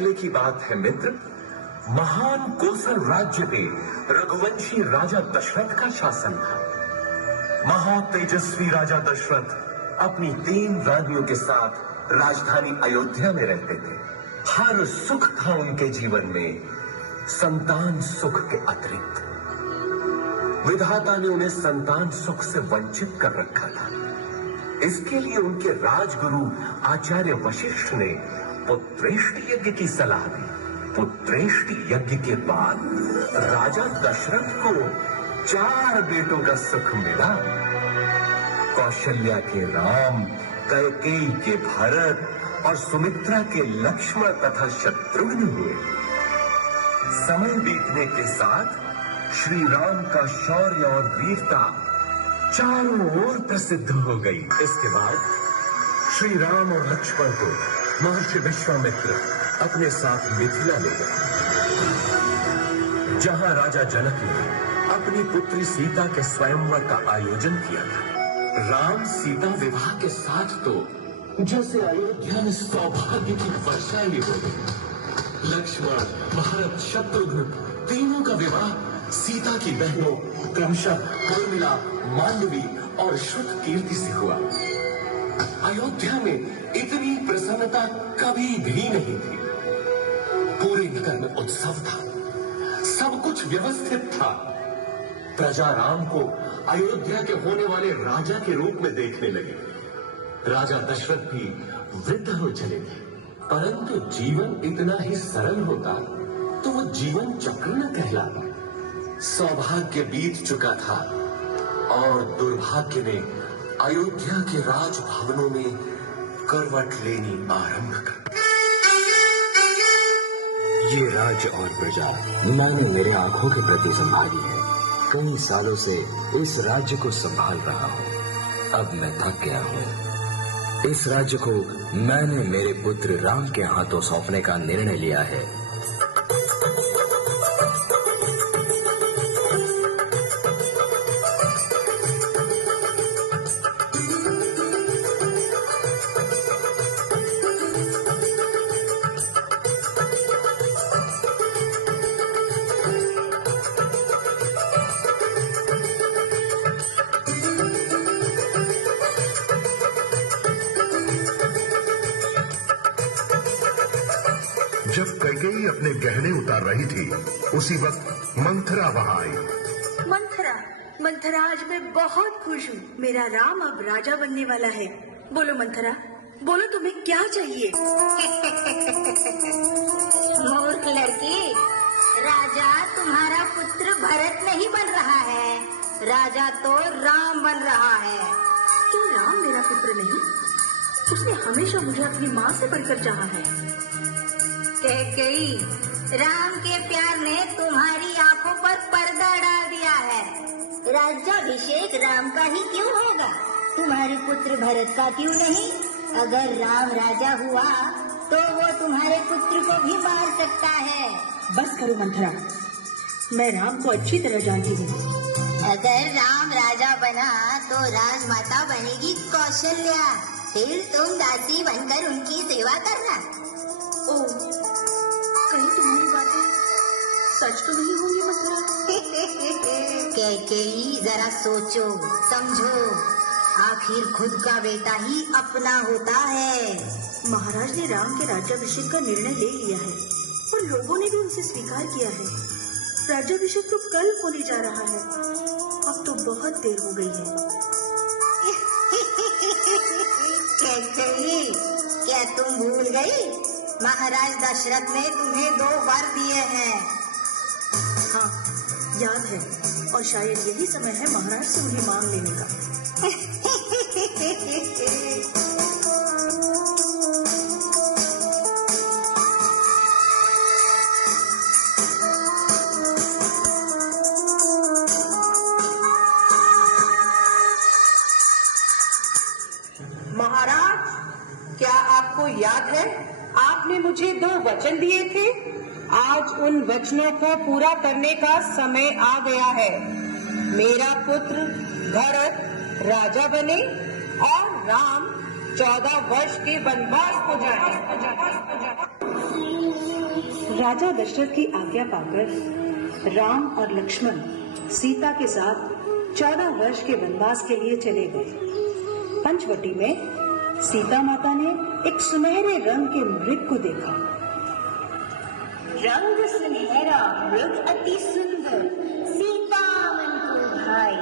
पहले की बात है मित्र, महान कोसल राज्य पे रघुवंशी राजा दशरथ का शासन था। महातेजस्वी राजा दशरथ अपनी 3 रानियों के साथ राजधानी अयोध्या में रहते थे। हर सुख था उनके जीवन में, संतान सुख के अतिरिक्त। विधाता ने उन्हें संतान सुख से वंचित कर रखा था। इसके लिए उनके राजगुरु आचार्य वशिष्ठ ने पुत्रेष्टि यज्ञ की सलाह दी। पुत्रेष्टि यज्ञ के बाद राजा दशरथ को 4 बेटों का सुख मिला। कौशल्या के राम, कैकेयी के भरत और सुमित्रा के लक्ष्मण तथा शत्रुघ्न हुए। समय बीतने के साथ श्री राम का शौर्य और वीरता चारों ओर प्रसिद्ध हो गई। इसके बाद श्री राम और लक्ष्मण को महर्षि विश्वामित्र अपने साथ मिथिला ले गए, जहां राजा जनक ने अपनी पुत्री सीता के स्वयंवर का आयोजन किया था। राम सीता विवाह के साथ तो जैसे अयोध्या में सौभाग्य की वर्षा ही हो गई। लक्ष्मण, भरत, शत्रुघ्न तीनों का विवाह सीता की बहनों क्रमशः उर्मिला, मांडवी और श्रुतकीर्ति से हुआ। अयोध्या में इतनी प्रसन्नता कभी भी नहीं थी। पूरे नगर में उत्सव था, सब कुछ व्यवस्थित था। प्रजा राम को अयोध्या के होने वाले राजा के रूप में देखने लगे। राजा दशरथ भी वृद्ध हो चले थे, परंतु जीवन इतना ही सरल होता तो वो जीवन चक्र न कहलाता। सौभाग्य बीत चुका था और दुर्भाग्य ने अयोध्या के राजभवनों में करवट लेनी आरंभ कर। ये राज्य और प्रजा मैंने मेरे आंखों के प्रति संभाली है। कई सालों से इस राज्य को संभाल रहा हूँ। अब मैं थक गया हूँ। इस राज्य को मैंने मेरे पुत्र राम के हाथों सौंपने का निर्णय लिया है। जब कैकेयी अपने गहने उतार रही थी, उसी वक्त मंथरा वहां आई। मंथरा, आज मैं बहुत खुश हूँ। मेरा राम अब राजा बनने वाला है। बोलो मंथरा, बोलो तुम्हें क्या चाहिए? मूर्ख लड़की, राजा तुम्हारा पुत्र भरत नहीं बन रहा है, राजा तो राम बन रहा है। क्या राम मेरा पुत्र नहीं? उसने हमेशा मुझे अपनी माँ से बढ़कर चाहा है। कैकेयी, राम के प्यार ने तुम्हारी आंखों पर पर्दा डाल दिया है। राज्याभिषेक राम का ही क्यों होगा, तुम्हारे पुत्र भरत का क्यों नहीं? अगर राम राजा हुआ तो वो तुम्हारे पुत्र को भी मार सकता है। बस करो मंथरा, मैं राम को अच्छी तरह जानती हूँ। अगर राम राजा बना तो राजमाता बनेगी कौशल्या, फिर तुम दासी बनकर उनकी सेवा करना। ओह, कहीं तुम्हारी बातें सच तो नहीं होंगी मंथरा? कैकेयी, जरा सोचो समझो, आखिर खुद का बेटा ही अपना होता है। महाराज ने राम के राज्याभिषेक का निर्णय ले लिया है और लोगों ने भी उसे स्वीकार किया है। राज्याभिषेक तो कल होने जा रहा है। अब तो बहुत देर हो गई है। कैकेयी, क्या तुम भूल गई? महाराज दशरथ ने तुम्हें 2 वर दिए हैं। हाँ, याद है, और शायद यही समय है महाराज से उन्हें मांग लेने का। महाराज, क्या आपको याद है आपने मुझे 2 वचन दिए थे? आज उन वचनों को पूरा करने का समय आ गया है। मेरा पुत्र भरत राजा बने और राम 14 वर्ष के वनवास को जाए। राजा दशरथ की आज्ञा पाकर राम और लक्ष्मण सीता के साथ 14 वर्ष के वनवास के लिए चले गए। पंचवटी में सीता माता ने एक सुनहरे रंग के मृग को देखा। रंग सुनहरा, मृग अति सुंदर, सीता मन को भाई,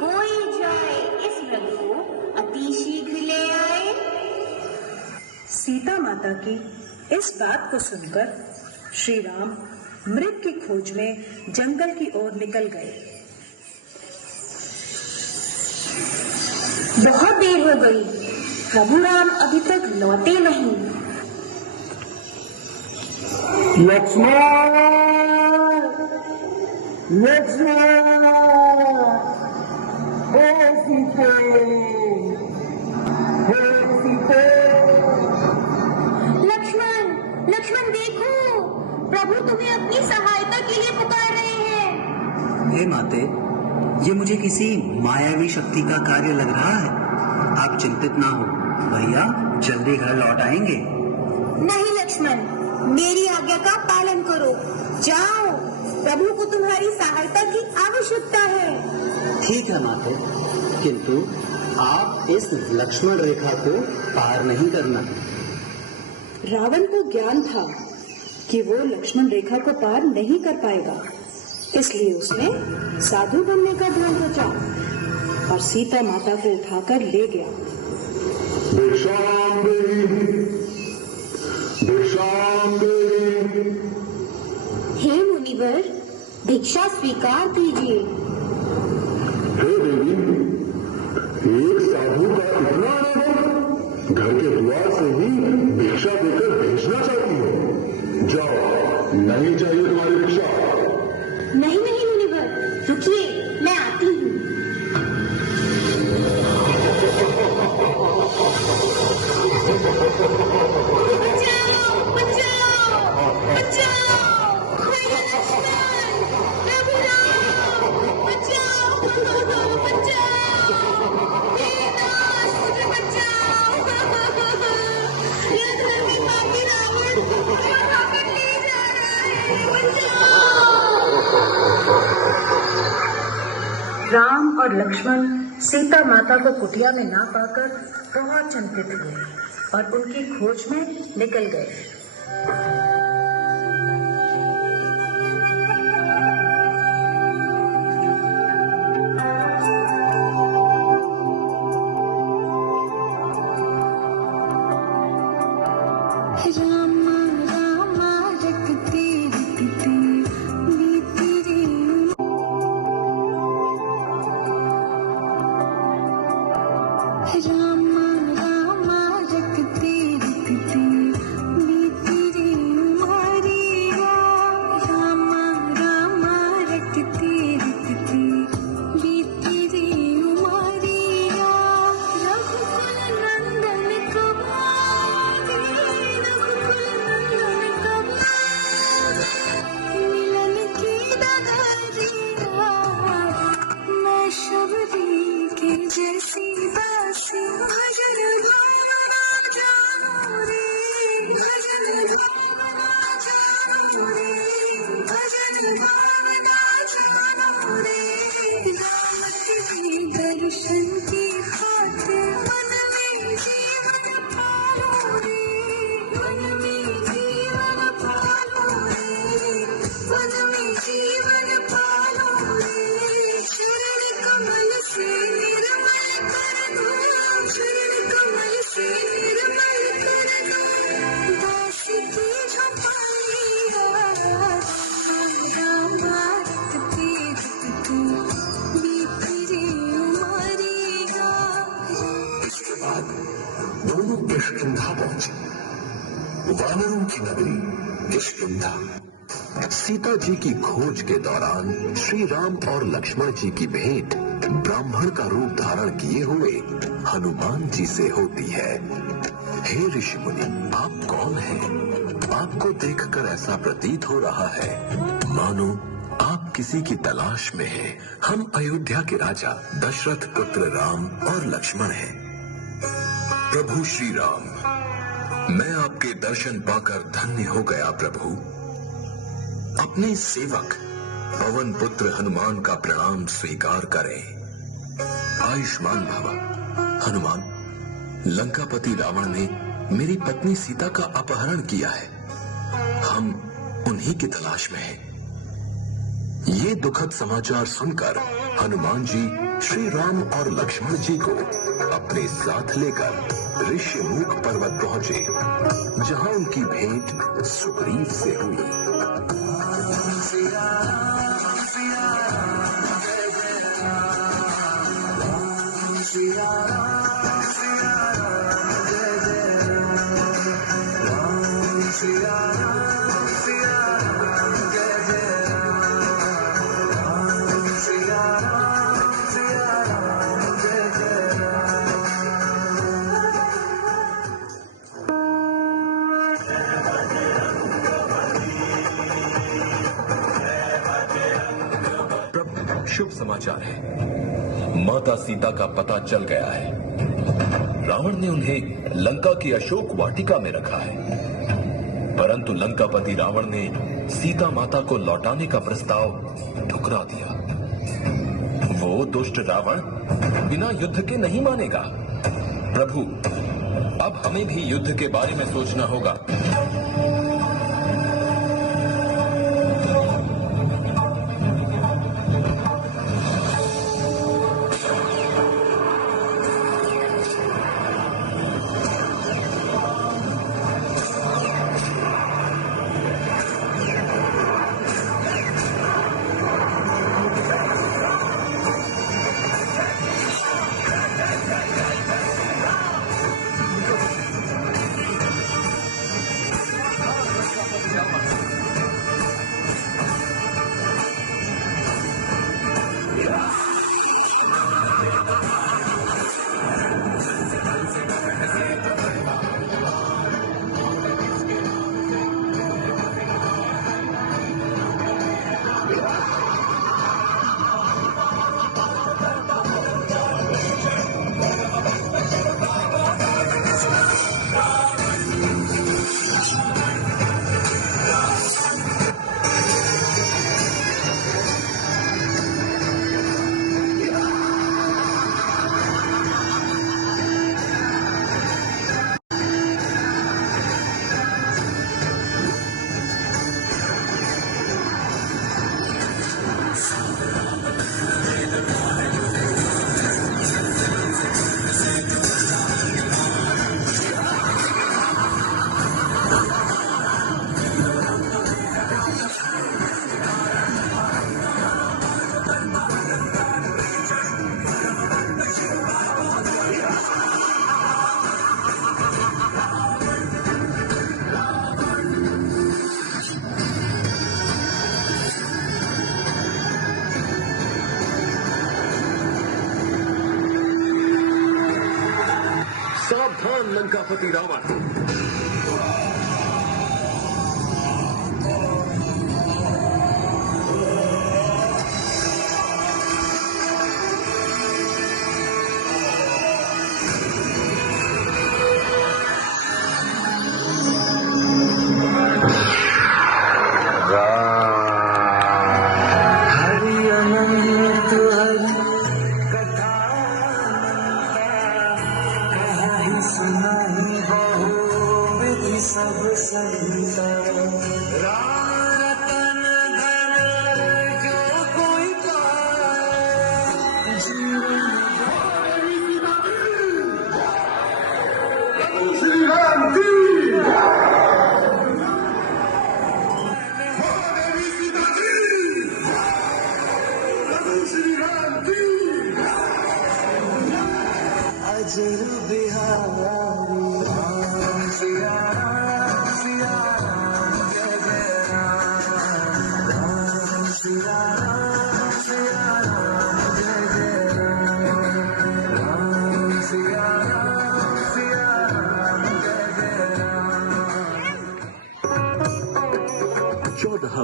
कोई जाए इस मृग को अति शीघ्र ले आए। सीता माता की इस बात को सुनकर श्री राम मृग की खोज में जंगल की ओर निकल गए। बहुत देर हो गई, प्रभु राम अभी तक लौटे नहीं। लक्ष्मण, लक्ष्मण, हे सीते, हे सीते। लक्ष्मण, लक्ष्मण देखो, प्रभु तुम्हें अपनी सहायता के लिए पुकार रहे हैं। हे माते, ये मुझे किसी मायावी शक्ति का कार्य लग रहा है। आप चिंतित ना हो, भैया जल्दी घर लौट आएंगे। नहीं लक्ष्मण, मेरी आज्ञा का पालन करो, जाओ, प्रभु को तुम्हारी सहायता की आवश्यकता है। ठीक है माते, किंतु आप इस लक्ष्मण रेखा को पार नहीं करना। रावण को ज्ञान था कि वो लक्ष्मण रेखा को पार नहीं कर पाएगा, इसलिए उसने साधु बनने का ढोंग रचा और सीता माता को उठाकर ले गया। भिक्षाम देहि, भिक्षाम देहि। हे मुनिवर, भिक्षा स्वीकार कीजिए। हे देवी, एक साधु का इतना अनुभव, घर के द्वार से ही भिक्षा देकर भेजना चाहती हो। जाओ, नहीं चाहिए तुम्हारी भिक्षा। नहीं नहीं मुनिवर, रुकिए, मैं आती हूँ। बचाओ, बचाओ, बचाओ, मेरे लक्ष्मण, प्रभु राम, बचाओ, बचाओ, हे दास, मुझे बचाओ। लंदन में पापी रावण मुझे उठाकर ले जा रहा है, बचाओ। राम और लक्ष्मण सीता माता को कुटिया में ना पाकर बहुत चिंतित हुए और उनकी खोज में निकल गए। दोनों किष्किंधा पहुंचे, वानरों की नगरी किष्किंधा। सीता जी की खोज के दौरान श्री राम और लक्ष्मण जी की भेंट ब्राह्मण का रूप धारण किए हुए हनुमान जी से होती है। हे ऋषि मुनि, आप कौन हैं? आपको देखकर ऐसा प्रतीत हो रहा है मानो आप किसी की तलाश में हैं। हम अयोध्या के राजा दशरथ पुत्र राम और लक्ष्मण हैं। प्रभु श्री राम, मैं आपके दर्शन पाकर धन्य हो गया प्रभु। अपने सेवक पवन पुत्र हनुमान का प्रणाम स्वीकार करें। आयुष्मान भव। हनुमान, लंकापति रावण ने मेरी पत्नी सीता का अपहरण किया है। हम उन्हीं की तलाश में हैं। ये दुखद समाचार सुनकर हनुमान जी श्री राम और लक्ष्मण जी को अपने साथ लेकर ऋष्यमुख पर्वत पहुंचे, जहां उनकी भेंट सुग्रीव से हुई। शुभ समाचार है, माता सीता का पता चल गया है। रावण ने उन्हें लंका की अशोक वाटिका में रखा है, परंतु लंकापति रावण ने सीता माता को लौटाने का प्रस्ताव ठुकरा दिया। वो दुष्ट रावण बिना युद्ध के नहीं मानेगा। प्रभु, अब हमें भी युद्ध के बारे में सोचना होगा। सावधान लंकापति रावण।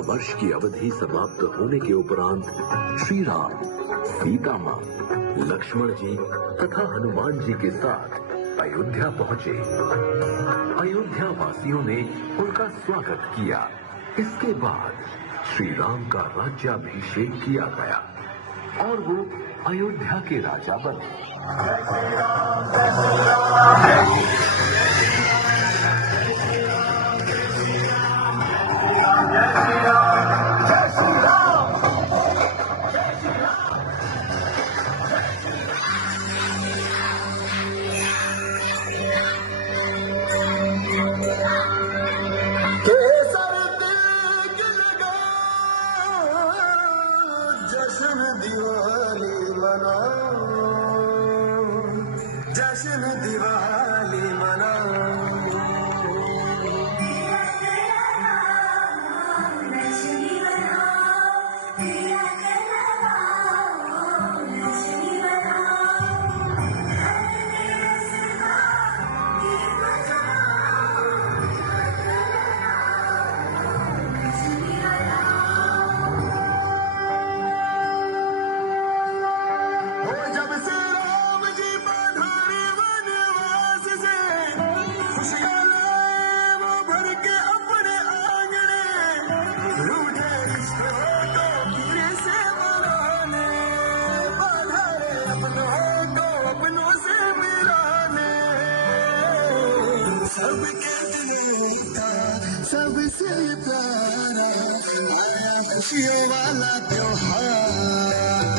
वर्ष की अवधि समाप्त होने के उपरांत श्री राम, सीता मां, लक्ष्मण जी तथा हनुमान जी के साथ अयोध्या पहुंचे। अयोध्या वासियों ने उनका स्वागत किया। इसके बाद श्री राम का राज्याभिषेक किया गया और वो अयोध्या के राजा बने। जश्न दिवाली सबसे प्यारा आया खुशियों वाला त्योहार।